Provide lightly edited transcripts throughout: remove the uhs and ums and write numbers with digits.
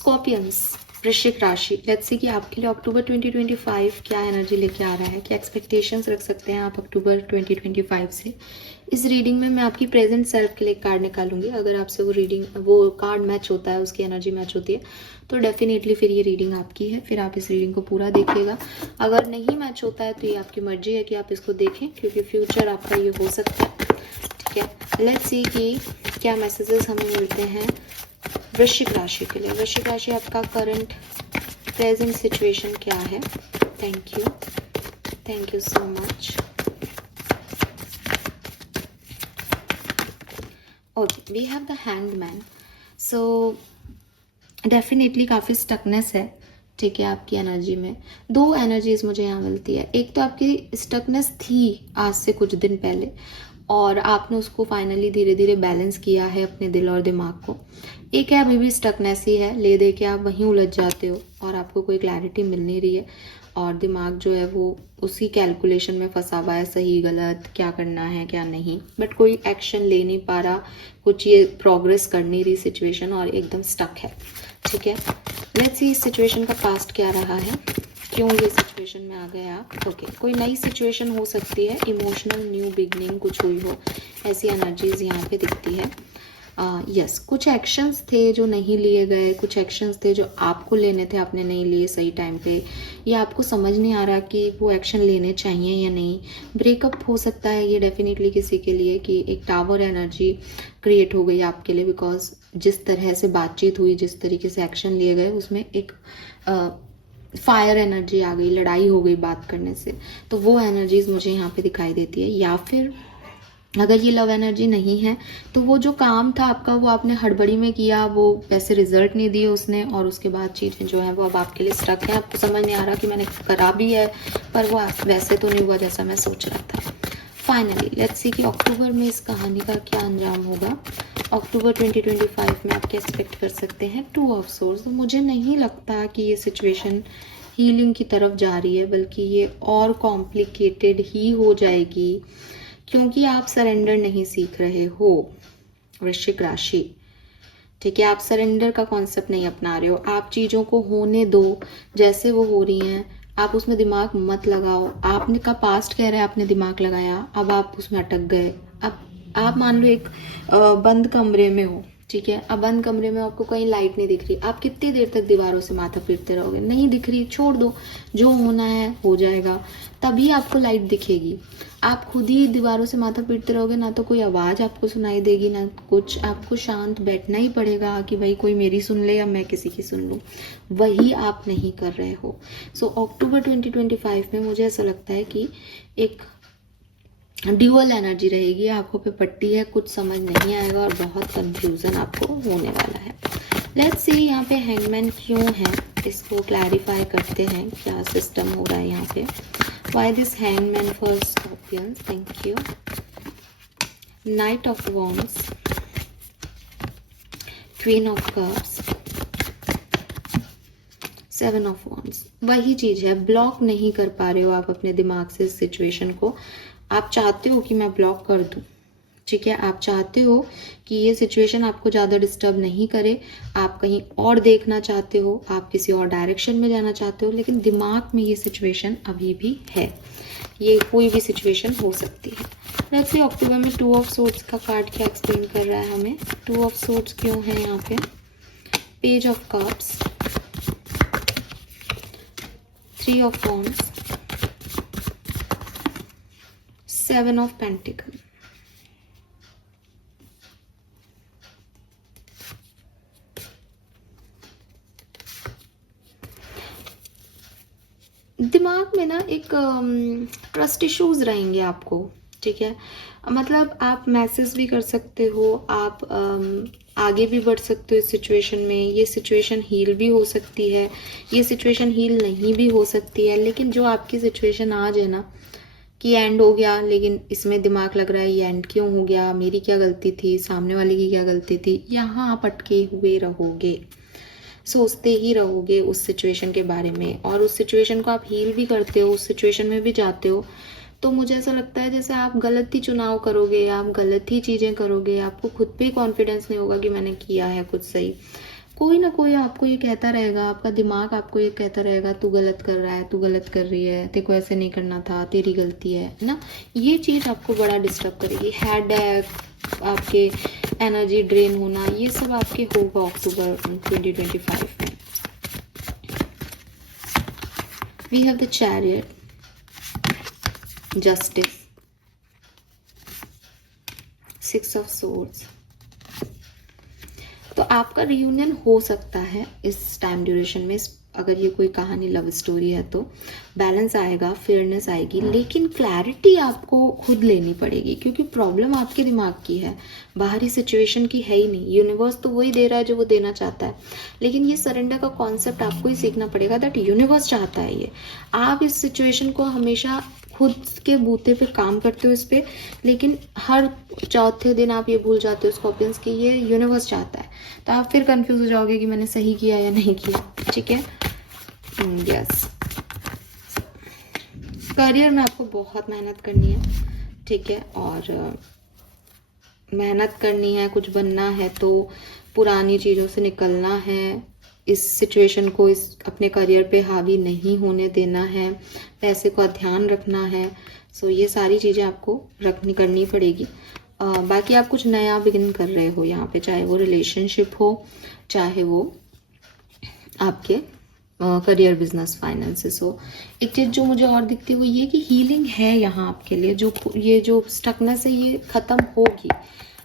Scorpions, वृश्चिक राशि, let's see कि आपके लिए अक्टूबर 2025 क्या एनर्जी लेके आ रहा है, क्या एक्सपेक्टेशंस रख सकते हैं आप अक्टूबर 2025 से। इस रीडिंग में मैं आपकी प्रेजेंट सेल्फ के लिए कार्ड निकालूंगी। अगर आपसे वो कार्ड मैच होता है, उसकी एनर्जी मैच होती है, तो डेफिनेटली फिर ये रीडिंग आपकी है। फिर आप इस रीडिंग को पूरा देखिएगा। अगर नहीं मैच होता है तो ये आपकी मर्जी है कि आप इसको देखें, क्योंकि फ्यूचर आपका ये हो सकता है। ठीक है, लेट्स सी कि क्या मैसेजेस हमें मिलते हैं वृश्चिक राशि के लिए। वृश्चिक राशि, आपका करंट प्रेजेंट सिचुएशन क्या है? Thank you so much. Okay, we have the hanged man. So definitely काफ़ी स्टकनेस है। ठीक है, आपकी एनर्जी में दो एनर्जीज मुझे यहाँ मिलती है। एक तो आपकी स्टकनेस थी आज से कुछ दिन पहले, और आपने उसको फाइनली धीरे धीरे बैलेंस किया है अपने दिल और दिमाग को। एक है अभी भी स्टकनेस ही है, ले दे के आप वहीं उलझ जाते हो और आपको कोई क्लैरिटी मिल नहीं रही है, और दिमाग जो है वो उसी कैलकुलेशन में फंसा हुआ है, सही गलत क्या करना है क्या नहीं, बट कोई एक्शन ले नहीं पा रहा, कुछ ये प्रोग्रेस कर नहीं रही सिचुएशन, और एकदम स्टक है। ठीक है, लेट्स सी इस सिचुएशन का पास्ट क्या रहा है, क्यों ये सिचुएशन में आ गए आप। ओके, कोई नई सिचुएशन हो सकती है, इमोशनल न्यू बिगनिंग कुछ हुई हो, ऐसी एनर्जीज यहाँ पे दिखती है। यस, कुछ एक्शंस थे जो नहीं लिए गए, कुछ एक्शंस थे जो आपको लेने थे, आपने नहीं लिए सही टाइम पे, या आपको समझ नहीं आ रहा कि वो एक्शन लेने चाहिए या नहीं। ब्रेकअप हो सकता है ये डेफिनेटली किसी के लिए, कि एक टावर एनर्जी क्रिएट हो गई आपके लिए, बिकॉज जिस तरह से बातचीत हुई, जिस तरीके से एक्शन लिए गए, उसमें एक फायर एनर्जी आ गई, लड़ाई हो गई बात करने से। तो वो एनर्जीज मुझे यहाँ पे दिखाई देती है। या फिर अगर ये लव एनर्जी नहीं है तो वो जो काम था आपका, वो आपने हड़बड़ी में किया, वो वैसे रिजल्ट नहीं दिए उसने, और उसके बाद चीज़ें जो हैं वो अब आपके लिए स्टक है। आपको समझ नहीं आ रहा कि मैंने करा भी है, पर वो वैसे तो नहीं हुआ जैसा मैं सोच रहा था। फाइनली लेट्स सी कि अक्टूबर में इस कहानी का क्या अंजाम होगा। अक्टूबर 2025 में आप क्या एक्सपेक्ट कर सकते हैं? 2 ऑफ सोर्स। तो मुझे नहीं लगता कि ये सिचुएशन हीलिंग की तरफ जा रही है, बल्कि ये और कॉम्प्लिकेटेड ही हो जाएगी, क्योंकि आप सरेंडर नहीं सीख रहे हो वृश्चिक राशि। ठीक है, आप सरेंडर का कॉन्सेप्ट नहीं अपना रहे हो। आप चीज़ों को होने दो जैसे वो हो रही हैं, आप उसमें दिमाग मत लगाओ। आपने का पास्ट कह रहा है आपने दिमाग लगाया, अब आप उसमें अटक गए। अब आप मान लो एक बंद कमरे में हो, ठीक है, अब बंद कमरे में आपको कहीं लाइट नहीं दिख रही, आप कितनी देर तक दीवारों से माथा पीटते रहोगे? नहीं दिख रही, छोड़ दो, जो होना है हो जाएगा, तभी आपको लाइट दिखेगी। आप खुद ही दीवारों से माथा पीटते रहोगे, ना तो कोई आवाज़ आपको सुनाई देगी ना कुछ, आपको शांत बैठना ही पड़ेगा कि भाई कोई मेरी सुन ले या मैं किसी की सुन लूँ। वही आप नहीं कर रहे हो। सो अक्टूबर 2025 में मुझे ऐसा लगता है कि एक ड्यूअल एनर्जी रहेगी, आंखों पे पट्टी है, कुछ समझ नहीं आएगा और बहुत कंफ्यूजन आपको होने वाला है। लेट्स सी यहाँ पे हैंगमैन क्यों है, इसको क्लैरिफाई करते हैं, क्या सिस्टम हो रहा है यहाँ पे। Why this hangman for scorpions? Thank you. Knight of Wands, Queen of Cups, Seven of Wands. वही चीज है, ब्लॉक नहीं कर पा रहे हो आप अपने दिमाग से इस सिचुएशन को। आप चाहते हो कि मैं ब्लॉक कर दूं, ठीक है, आप चाहते हो कि ये सिचुएशन आपको ज़्यादा डिस्टर्ब नहीं करे, आप कहीं और देखना चाहते हो, आप किसी और डायरेक्शन में जाना चाहते हो, लेकिन दिमाग में ये सिचुएशन अभी भी है। ये कोई भी सिचुएशन हो सकती है। लेट्स सी अक्टूबर में 2 ऑफ सोर्ड्स का कार्ड क्या एक्सप्लेन कर रहा है हमें। 2 ऑफ सोर्ड्स क्यों है यहाँ पे? Page of cups, 3 of wands, 7 of pentacle. दिमाग में ना एक ट्रस्ट इश्यूज रहेंगे आपको, ठीक है, मतलब आप मैसेज भी कर सकते हो, आप आगे भी बढ़ सकते हो इस सिचुएशन में। ये सिचुएशन हील भी हो सकती है, ये सिचुएशन हील नहीं भी हो सकती है, लेकिन जो आपकी सिचुएशन आज है ना कि एंड हो गया, लेकिन इसमें दिमाग लग रहा है ये एंड क्यों हो गया, मेरी क्या गलती थी, सामने वाले की क्या गलती थी, यहाँ आप अटके हुए रहोगे, सोचते ही रहोगे उस सिचुएशन के बारे में, और उस सिचुएशन को आप हील भी करते हो, उस सिचुएशन में भी जाते हो, तो मुझे ऐसा लगता है जैसे आप गलत ही चुनाव करोगे, आप गलत ही चीज़ें करोगे, आपको खुद पे कॉन्फिडेंस नहीं होगा कि मैंने किया है कुछ सही। कोई ना कोई आपको ये कहता रहेगा, आपका दिमाग आपको ये कहता रहेगा तू गलत कर रहा है, तू गलत कर रही है, तेरे को ऐसे नहीं करना था, तेरी गलती है ना। ये चीज़ आपको बड़ा डिस्टर्ब करेगी। हेडेक, आपके एनर्जी ड्रेन होना, ये सब आपके होगा अक्टूबर 2025 में। We have the chariot, justice, 6 of swords. तो आपका रियूनियन हो सकता है इस टाइम ड्यूरेशन में, अगर ये कोई कहानी लव स्टोरी है तो बैलेंस आएगा, फेयरनेस आएगी, लेकिन क्लैरिटी आपको खुद लेनी पड़ेगी, क्योंकि प्रॉब्लम आपके दिमाग की है, बाहरी सिचुएशन की है ही नहीं। यूनिवर्स तो वही दे रहा है जो वो देना चाहता है, लेकिन ये सरेंडर का कॉन्सेप्ट आपको ही सीखना पड़ेगा दैट यूनिवर्स चाहता है ये। आप इस सिचुएशन को हमेशा खुद के बूते पे काम करते हो इस पे, लेकिन हर चौथे दिन आप ये भूल जाते हो स्कॉर्पियंस कि ये यूनिवर्स चाहता है, तो आप फिर कंफ्यूज हो जाओगे कि मैंने सही किया या नहीं किया। ठीक है, यस। करियर में आपको बहुत मेहनत करनी है, ठीक है, और मेहनत करनी है, कुछ बनना है तो पुरानी चीज़ों से निकलना है, इस सिचुएशन को इस अपने करियर पे हावी नहीं होने देना है, पैसे का ध्यान रखना है। सो ये सारी चीज़ें आपको करनी पड़ेगी। बाकी आप कुछ नया बिगिन कर रहे हो यहाँ पे, चाहे वो रिलेशनशिप हो, चाहे वो आपके करियर, बिजनेस, फाइनेंसेस हो। एक चीज़ जो मुझे और दिखती हुई ये कि हीलिंग है यहाँ आपके लिए, जो ये जो स्टकनेस है ये ख़त्म होगी,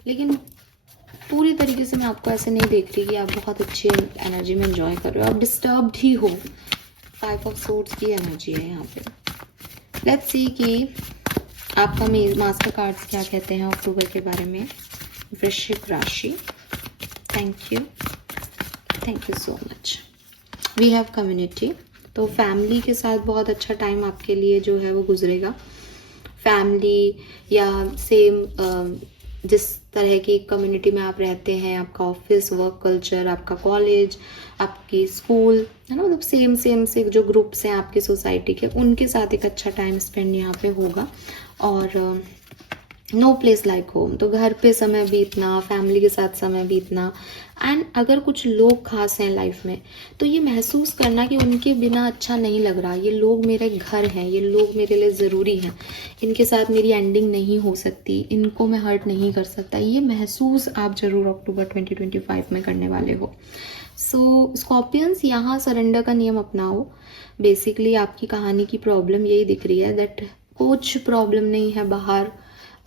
लेकिन पूरी तरीके से मैं आपको ऐसे नहीं देख रही कि आप बहुत अच्छी एनर्जी में एंजॉय कर रहे हो, आप डिस्टर्ब्ड ही हो। 5 ऑफ सोर्ड्स की एनर्जी है यहाँ पे। लेट्स सी कि आपका मास्टर कार्ड्स क्या कहते हैं अक्टूबर के बारे में। वृश्चिक राशि, thank you so much. We have community, तो फैमिली के साथ बहुत अच्छा टाइम आपके लिए जो है वो गुजरेगा। फैमिली या सेम जिस तरह की कम्युनिटी में आप रहते हैं, आपका ऑफिस वर्क कल्चर, आपका कॉलेज, आपकी स्कूल, है ना, मतलब सेम से जो ग्रुप्स हैं आपकी सोसाइटी के, उनके साथ एक अच्छा टाइम स्पेंड यहाँ पे होगा। और नो प्लेस लाइक होम, तो घर पे समय बीतना, फैमिली के साथ समय बीतना। एंड अगर कुछ लोग खास हैं लाइफ में, तो ये महसूस करना कि उनके बिना अच्छा नहीं लग रहा, ये लोग मेरे घर हैं, ये लोग मेरे लिए ज़रूरी हैं, इनके साथ मेरी एंडिंग नहीं हो सकती, इनको मैं हर्ट नहीं कर सकता, ये महसूस आप ज़रूर अक्टूबर 2025 में करने वाले हो। सो स्कॉर्पियंस, यहाँ सरेंडर का नियम अपनाओ। बेसिकली आपकी कहानी की प्रॉब्लम यही दिख रही है दैट कुछ प्रॉब्लम नहीं है बाहर,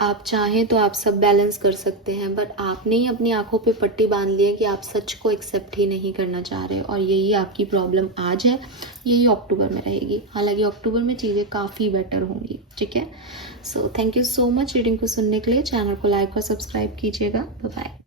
आप चाहें तो आप सब बैलेंस कर सकते हैं, बट आपने ही अपनी आंखों पे पट्टी बांध ली है कि आप सच को एक्सेप्ट ही नहीं करना चाह रहे, और यही आपकी प्रॉब्लम आज है, यही अक्टूबर में रहेगी। हालांकि अक्टूबर में चीज़ें काफ़ी बेटर होंगी। ठीक है, so thank you so much reading को सुनने के लिए। चैनल को लाइक और सब्सक्राइब कीजिएगा। Bye bye.